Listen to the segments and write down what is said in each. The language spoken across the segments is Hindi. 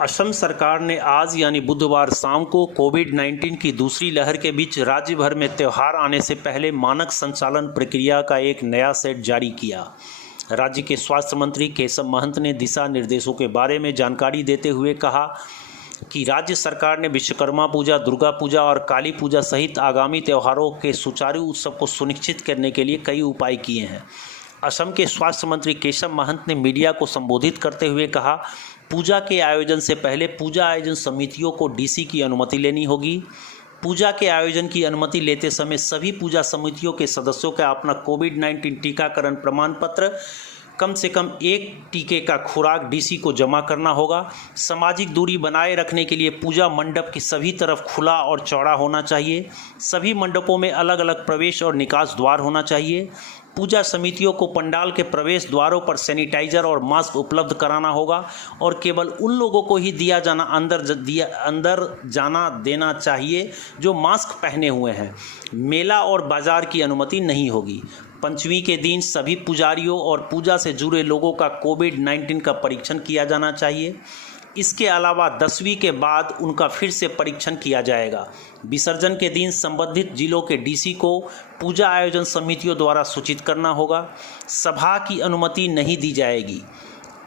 असम सरकार ने आज यानी बुधवार शाम को कोविड-19 की दूसरी लहर के बीच राज्य भर में त्यौहार आने से पहले मानक संचालन प्रक्रिया का एक नया सेट जारी किया। राज्य के स्वास्थ्य मंत्री केशव महंत ने दिशा निर्देशों के बारे में जानकारी देते हुए कहा कि राज्य सरकार ने विश्वकर्मा पूजा, दुर्गा पूजा और काली पूजा सहित आगामी त्योहारों के सुचारू उत्सव को सुनिश्चित करने के लिए कई उपाय किए हैं। असम के स्वास्थ्य मंत्री केशव महंत ने मीडिया को संबोधित करते हुए कहा, पूजा के आयोजन से पहले पूजा आयोजन समितियों को डीसी की अनुमति लेनी होगी। पूजा के आयोजन की अनुमति लेते समय सभी पूजा समितियों के सदस्यों का अपना कोविड-19 टीकाकरण प्रमाण पत्र, कम से कम एक टीके का खुराक डीसी को जमा करना होगा। सामाजिक दूरी बनाए रखने के लिए पूजा मंडप की सभी तरफ खुला और चौड़ा होना चाहिए। सभी मंडपों में अलग अलग प्रवेश और निकास द्वार होना चाहिए। पूजा समितियों को पंडाल के प्रवेश द्वारों पर सैनिटाइजर और मास्क उपलब्ध कराना होगा और केवल उन लोगों को ही अंदर जाना देना चाहिए जो मास्क पहने हुए हैं। मेला और बाजार की अनुमति नहीं होगी। पंचमी के दिन सभी पुजारियों और पूजा से जुड़े लोगों का कोविड-19 का परीक्षण किया जाना चाहिए। इसके अलावा 10वीं के बाद उनका फिर से परीक्षण किया जाएगा। विसर्जन के दिन संबंधित जिलों के डीसी को पूजा आयोजन समितियों द्वारा सूचित करना होगा। सभा की अनुमति नहीं दी जाएगी।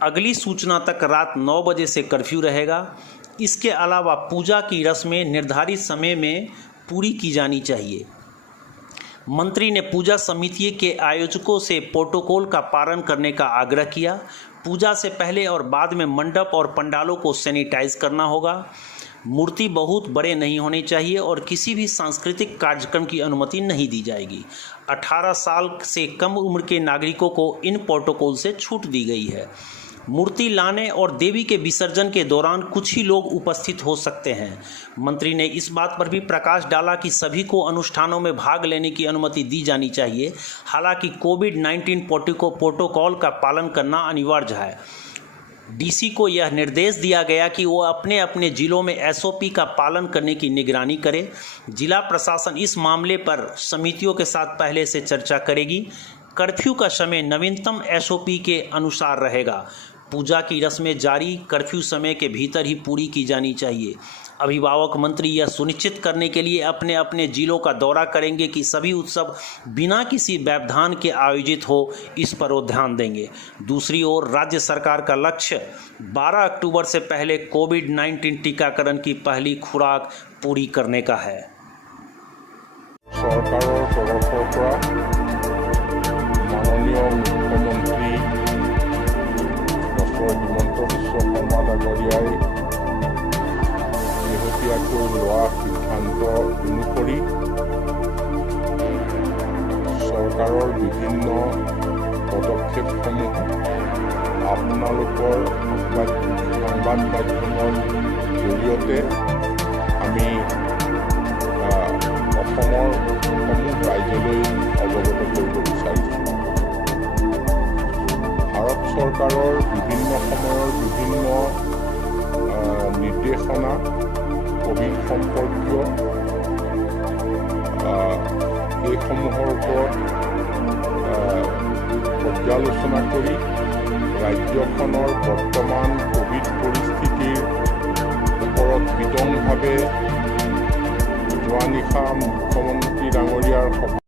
अगली सूचना तक रात 9 बजे से कर्फ्यू रहेगा। इसके अलावा पूजा की रस्में निर्धारित समय में पूरी की जानी चाहिए। मंत्री ने पूजा समिति के आयोजकों से प्रोटोकॉल का पालन करने का आग्रह किया। पूजा से पहले और बाद में मंडप और पंडालों को सैनिटाइज करना होगा। मूर्ति बहुत बड़े नहीं होने चाहिए और किसी भी सांस्कृतिक कार्यक्रम की अनुमति नहीं दी जाएगी। 18 साल से कम उम्र के नागरिकों को इन प्रोटोकॉल से छूट दी गई है। मूर्ति लाने और देवी के विसर्जन के दौरान कुछ ही लोग उपस्थित हो सकते हैं। मंत्री ने इस बात पर भी प्रकाश डाला कि सभी को अनुष्ठानों में भाग लेने की अनुमति दी जानी चाहिए। हालांकि कोविड-19 प्रोटोकॉल का पालन करना अनिवार्य है। डीसी को यह निर्देश दिया गया कि वो अपने अपने जिलों में एसओपी का पालन करने की निगरानी करे। जिला प्रशासन इस मामले पर समितियों के साथ पहले से चर्चा करेगी। कर्फ्यू का समय नवीनतम एसओपी के अनुसार रहेगा। पूजा की रस्में जारी कर्फ्यू समय के भीतर ही पूरी की जानी चाहिए। अभिभावक मंत्री यह सुनिश्चित करने के लिए अपने अपने जिलों का दौरा करेंगे कि सभी उत्सव बिना किसी व्यवधान के आयोजित हो, इस पर वो ध्यान देंगे। दूसरी ओर राज्य सरकार का लक्ष्य 12 अक्टूबर से पहले कोविड-19 टीकाकरण की पहली खुराक पूरी करने का है। माननीय मुख्यमंत्री डॉक्टर हिमंत बिश्व शर्मा डांगरियाय শেহতীয়াকৈ লোৱা সিদ্ধান্ত অনুসৰি চৰকাৰৰ বিভিন্ন পদক্ষেপসমূহ আপোনালোকৰ সংবাদ মাধ্যমৰ জৰিয়তে আমি অসমৰ সমূহ ৰাজ্যলৈ অৱগত কৰিব বিচাৰিছোঁ। ভাৰত চৰকাৰৰ বিভিন্ন সময়ৰ বিভিন্ন নিৰ্দেশনা কোভিড সম্পৰ্কীয় এইসমূহৰ ওপৰত পৰ্যালোচনা কৰি ৰাজ্যখনৰ বৰ্তমান কোভিড পৰিস্থিতিৰ ওপৰত বিতংভাৱে যোৱা নিশা মুখ্যমন্ত্ৰী ডাঙৰীয়াৰ